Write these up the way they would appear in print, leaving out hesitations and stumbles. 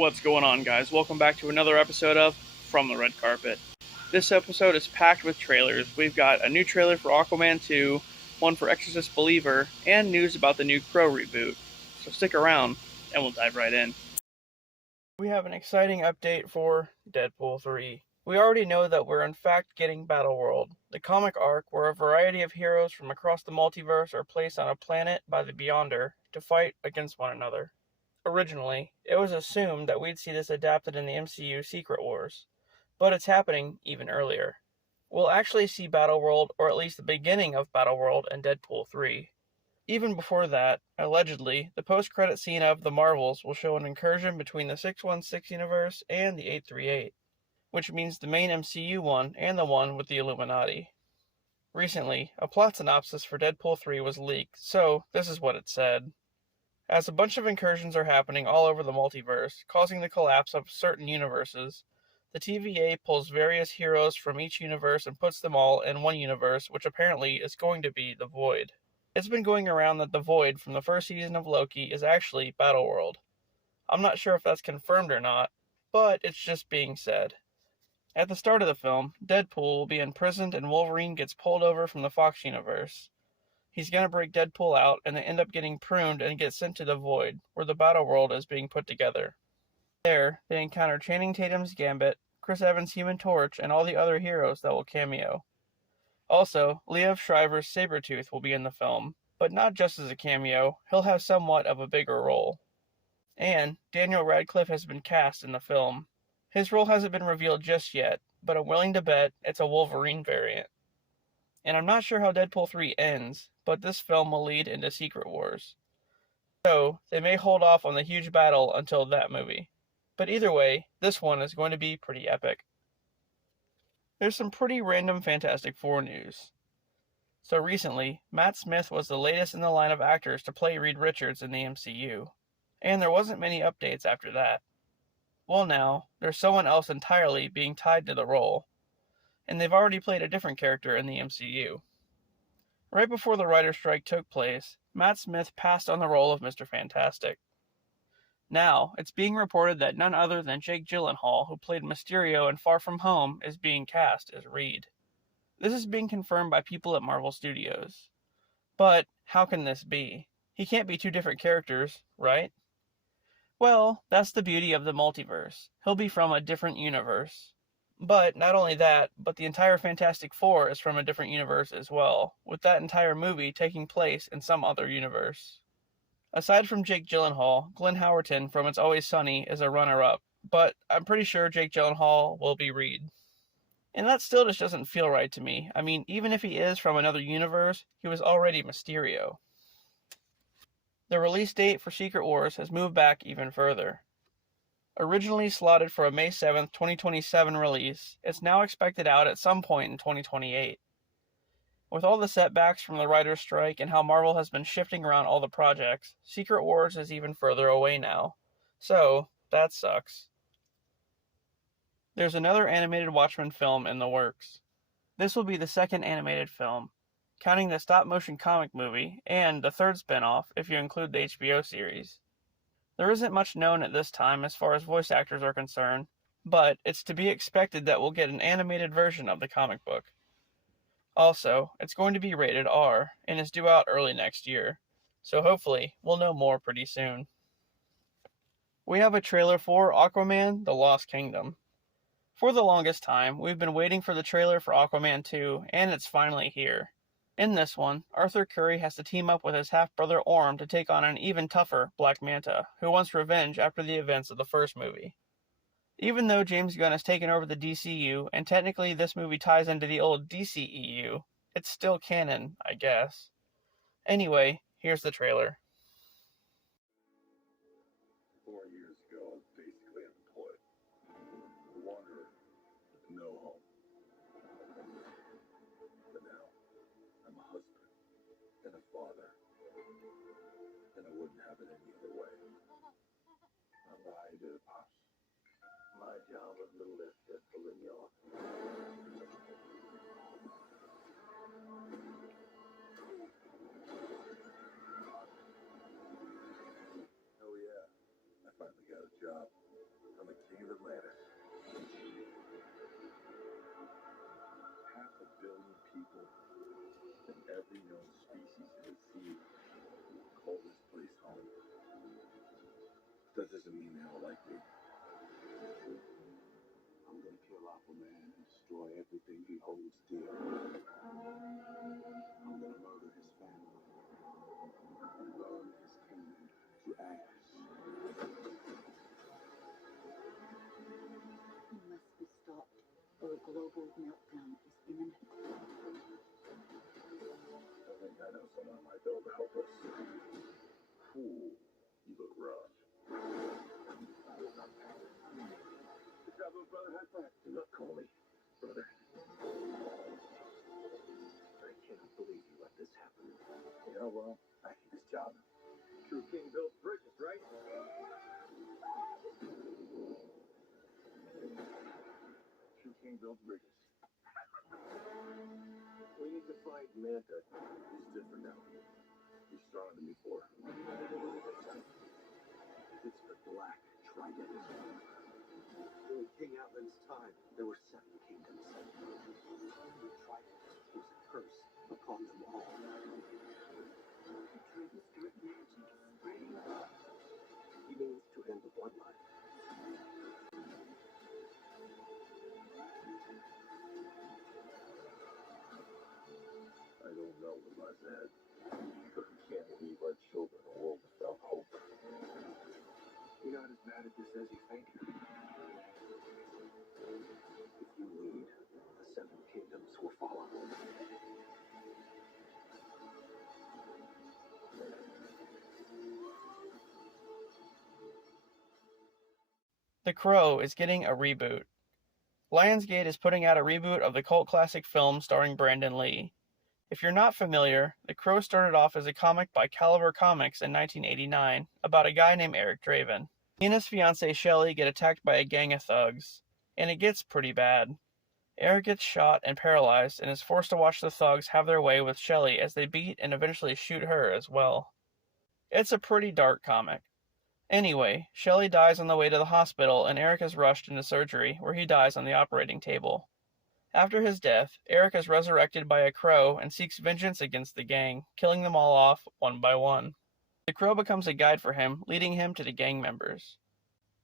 What's going on, guys? Welcome back to another episode of From the Red Carpet. This episode is packed with trailers. We've got a new trailer for Aquaman 2, one for Exorcist Believer, and news about the new Crow reboot. So stick around, and we'll dive right in. We have an exciting update for Deadpool 3. We already know that we're in fact getting Battleworld, the comic arc where a variety of heroes from across the multiverse are placed on a planet by the Beyonder to fight against one another. Originally, it was assumed that we'd see this adapted in the MCU Secret Wars, but it's happening even earlier. We'll actually see Battleworld, or at least the beginning of Battleworld, in Deadpool 3. Even before that, allegedly, the post-credit scene of The Marvels will show an incursion between the 616 universe and the 838, which means the main MCU one and the one with the Illuminati. Recently, a plot synopsis for Deadpool 3 was leaked, so this is what it said. As a bunch of incursions are happening all over the multiverse, causing the collapse of certain universes, the TVA pulls various heroes from each universe and puts them all in one universe, which apparently is going to be the Void. It's been going around that the Void from the first season of Loki is actually Battleworld. I'm not sure if that's confirmed or not, but it's just being said. At the start of the film, Deadpool will be imprisoned and Wolverine gets pulled over from the Fox universe. He's gonna break Deadpool out, and they end up getting pruned and get sent to the Void, where the Battleworld is being put together. There, they encounter Channing Tatum's Gambit, Chris Evans' Human Torch, and all the other heroes that will cameo. Also, Liev Schreiber's Sabretooth will be in the film, but not just as a cameo, he'll have somewhat of a bigger role. And Daniel Radcliffe has been cast in the film. His role hasn't been revealed just yet, but I'm willing to bet it's a Wolverine variant. And I'm not sure how Deadpool 3 ends, but this film will lead into Secret Wars. So, they may hold off on the huge battle until that movie. But either way, this one is going to be pretty epic. There's some pretty random Fantastic Four news. So recently, Matt Smith was the latest in the line of actors to play Reed Richards in the MCU. And there wasn't many updates after that. Well now, there's someone else entirely being tied to the role. And they've already played a different character in the MCU. Right before the writer's strike took place, Matt Smith passed on the role of Mr. Fantastic. Now, it's being reported that none other than Jake Gyllenhaal, who played Mysterio in Far From Home, is being cast as Reed. This is being confirmed by people at Marvel Studios. But, how can this be? He can't be two different characters, right? Well, that's the beauty of the multiverse. He'll be from a different universe. But not only that, but the entire Fantastic Four is from a different universe as well, with that entire movie taking place in some other universe. Aside from Jake Gyllenhaal, Glenn Howerton from It's Always Sunny is a runner-up, but I'm pretty sure Jake Gyllenhaal will be Reed. And that still just doesn't feel right to me. I mean, even if he is from another universe, he was already Mysterio. The release date for Secret Wars has moved back even further. Originally slotted for a May 7, 2027 release, it's now expected out at some point in 2028. With all the setbacks from the writer's strike and how Marvel has been shifting around all the projects, Secret Wars is even further away now. So, that sucks. There's another animated Watchmen film in the works. This will be the second animated film, counting the stop-motion comic movie, and the third spin-off if you include the HBO series. There isn't much known at this time as far as voice actors are concerned, but it's to be expected that we'll get an animated version of the comic book. Also, it's going to be rated R, and is due out early next year, so hopefully we'll know more pretty soon. We have a trailer for Aquaman: The Lost Kingdom. For the longest time, we've been waiting for the trailer for Aquaman 2, and it's finally here. In this one, Arthur Curry has to team up with his half-brother Orm to take on an even tougher Black Manta, who wants revenge after the events of the first movie. Even though James Gunn has taken over the DCU, and technically this movie ties into the old DCEU, it's still canon, I guess. Anyway, here's the trailer. 4 years ago, I was basically unemployed. A wanderer with no home. But now, I'm a husband and a father. And I wouldn't have it any other way. I'm the high to pops. My job was little less stressful than yours. Oh yeah, I finally got a job. Every known species in the sea call this place home. That doesn't mean they all like me. I'm gonna kill Aquaman and destroy everything he holds dear. I'm gonna murder his family. Burn his kingdom to ash. He must be stopped, or a global meltdown is imminent. I think I know someone might be able to help us. Ooh, you look rough. The traveler brother has back. Do not call me brother. I cannot believe you let this happen. Yeah, well, I hate this job. True king builds bridges, right? True king builds bridges. We need to find Manta. He's different now. He's stronger than before. It's the Black Trident. During King Outland's time, there were 7 kingdoms. The Trident was a curse upon them all. The Trident's dark magic is spreading. He means to end the bloodline. I don't know what lies ahead, but we can't leave our children a world without hope. You're not as bad at this as you think. If you lead, the 7 kingdoms will follow. The Crow is getting a reboot. Lionsgate is putting out a reboot of the cult classic film starring Brandon Lee. If you're not familiar, The Crow started off as a comic by Caliber Comics in 1989 about a guy named Eric Draven. He and his fiancée Shelley get attacked by a gang of thugs, and it gets pretty bad. Eric gets shot and paralyzed and is forced to watch the thugs have their way with Shelley as they beat and eventually shoot her as well. It's a pretty dark comic. Anyway, Shelley dies on the way to the hospital and Eric is rushed into surgery, where he dies on the operating table. After his death, Eric is resurrected by a crow and seeks vengeance against the gang, killing them all off one by one. The crow becomes a guide for him, leading him to the gang members.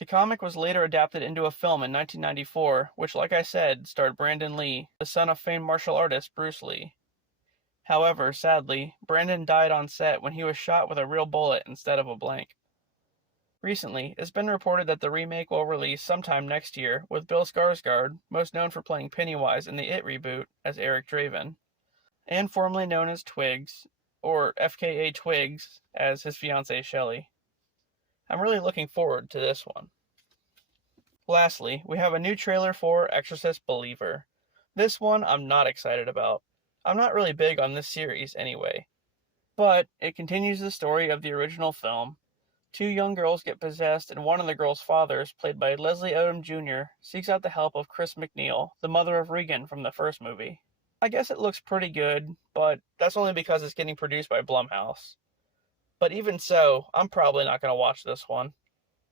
The comic was later adapted into a film in 1994, which, like I said, starred Brandon Lee, the son of famed martial artist Bruce Lee. However, sadly, Brandon died on set when he was shot with a real bullet instead of a blank. Recently, it's been reported that the remake will release sometime next year, with Bill Skarsgård, most known for playing Pennywise in the It reboot, as Eric Draven, and formerly known as Twigs, or FKA Twigs, as his fiancée Shelley. I'm really looking forward to this one. Lastly, we have a new trailer for Exorcist Believer. This one I'm not excited about. I'm not really big on this series anyway. But it continues the story of the original film. 2 young girls get possessed, and one of the girls' fathers, played by Leslie Odom Jr., seeks out the help of Chris McNeil, the mother of Regan from the first movie. I guess it looks pretty good, but that's only because it's getting produced by Blumhouse. But even so, I'm probably not going to watch this one.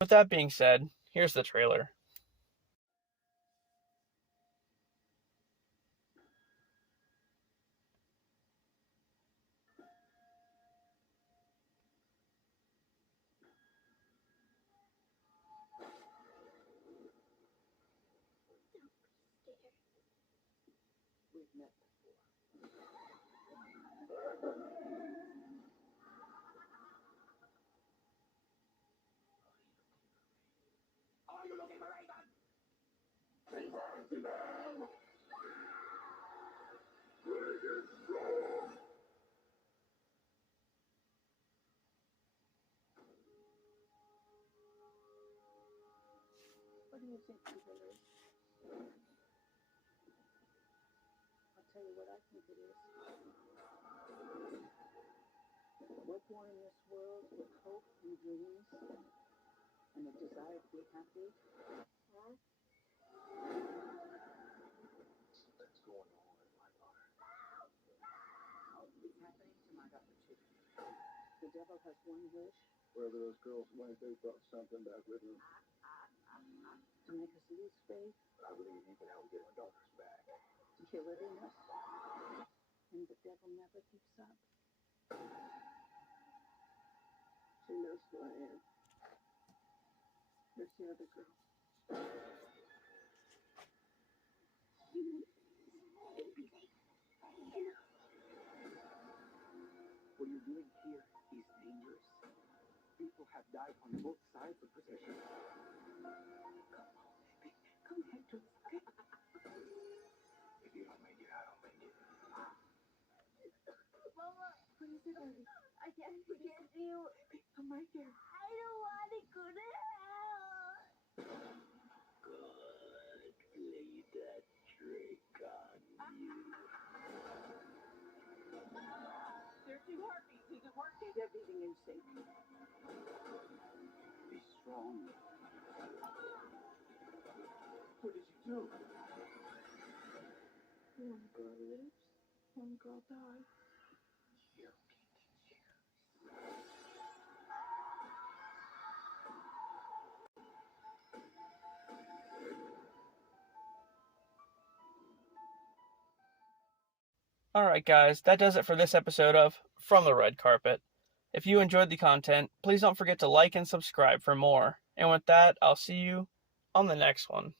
With that being said, here's the trailer. We've met before. Are you looking for Raven? Fever to them! Bring it strong! What do you think evil is? I'll tell you what I think it is. We're born in this world with hope and dreams and a desire to be happy. Huh? What's going on, my daughter? It's happening to my daughter too. The devil has one wish. Wherever those girls went, they brought something back with them. To make us lose faith. I believe you can help get our daughters back. To kill it in us. And the devil never keeps up. She knows who I am. There's the other girl. What you're doing here is dangerous. People have died on both sides of possession. Come back to us, okay? If you don't make it, I don't make it. Mama, what is it, baby? I can't forget you. I'm right here. I don't want to go to hell. Good. Lay that trick on you. There's two heartbeats. Is it working? They're beating in sync. Be strong. What did you do? One girl lives, one girl dies. You get to choose. Alright, guys, that does it for this episode of From the Red Carpet. If you enjoyed the content, please don't forget to like and subscribe for more. And with that, I'll see you on the next one.